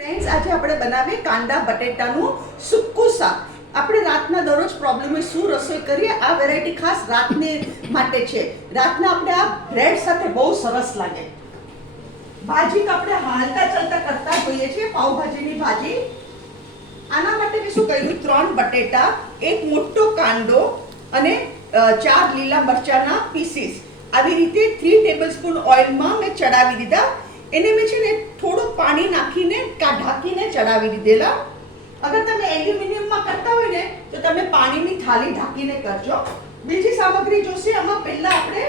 Friends, આજે આપણે બનાવીએ કાંદા બટેટાનું સુક્કું શાક. આપણે રાતના દરરોજ પ્રોબ્લેમ હોય શું રસોઈ કરીએ, આ વેરાયટી ખાસ રાતને માટે છે. રાતના આપણે આ બ્રેડ સાથે બહુ સરસ લાગે. ભાજી તો આપણે હાલતા ચાલતા કરતા જોઈએ છીએ, પાવભાજીની ભાજી. આના માટે મેં શું કર્યું, 3 બટેટા, એક મોટો કાંદો અને 4 લીલા મરચાના પીસીસ આવી રીતે 3 ટેબલસ્પૂન ઓઇલમાં મેં ચડાવી દીધા. એને મેં છે ને થોડું પાણી નાખીને ઢાંકીને ચડાવી દીધેલા. અગર તમે એલ્યુમિનિયમમાં કરતા હોય ને તો તમે પાણીની થાળી ઢાંકીને કરજો. બીજી સામગ્રી જોશે. આમાં પહેલા આપણે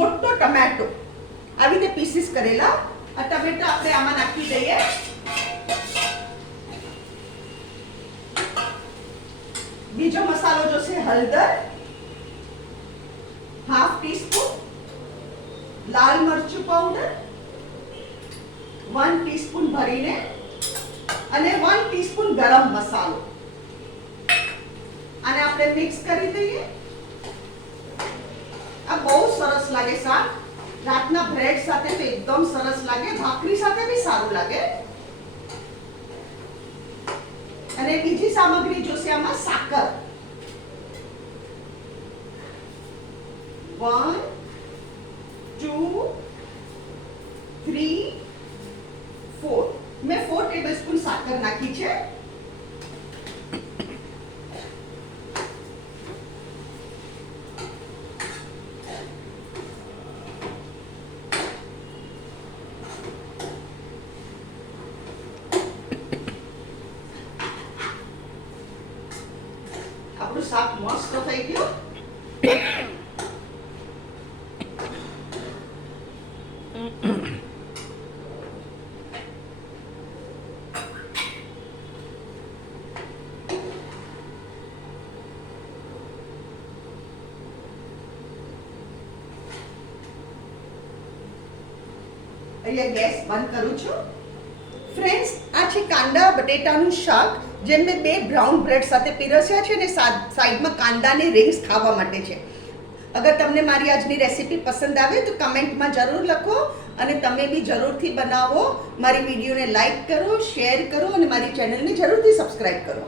મોટો ટમેટો આવી રીતે પીસીસ કરેલા, આ ટમેટો આપણે આમાં નાખી દઈએ. બીજો મસાલો જોશે, હળદર ½ ટીસ્પૂન, લાલ મરચું પાવડર 1 ટીસ્પૂન ભરીને અને 1 ટીસ્પૂન ગરમ મસાલો. આને આપણે મિક્સ કરી દઈએ. આ બહુ સરસ લાગે શાક. રાતના બ્રેડ સાથે તો એકદમ સરસ લાગે, ભાખરી સાથે બી સારું લાગે. અને બીજી સામગ્રી જોશે આમાં સાકર 1 2 3 4. મેં 4 ટેબલસ્પૂન સાકર નાખી છે. આપણું શાક મસ્ત થઈ ગયું. અહીંયા ગેસ બંધ કરું છું. ફ્રેન્ડ્સ, આ છે કાંદા બટેટાનું શાક, જેમ મેં 2 બ્રાઉન બ્રેડ સાથે પીરસ્યા છે અને સાઈડમાં કાંદાની રિંગ્સ ખાવા માટે છે. અગર તમને મારી આજની રેસીપી પસંદ આવે તો કમેન્ટમાં જરૂર લખો અને તમે બી જરૂરથી બનાવો. મારી વિડીયોને લાઈક કરો, શેર કરો અને મારી ચેનલને જરૂરથી સબસ્ક્રાઈબ કરો.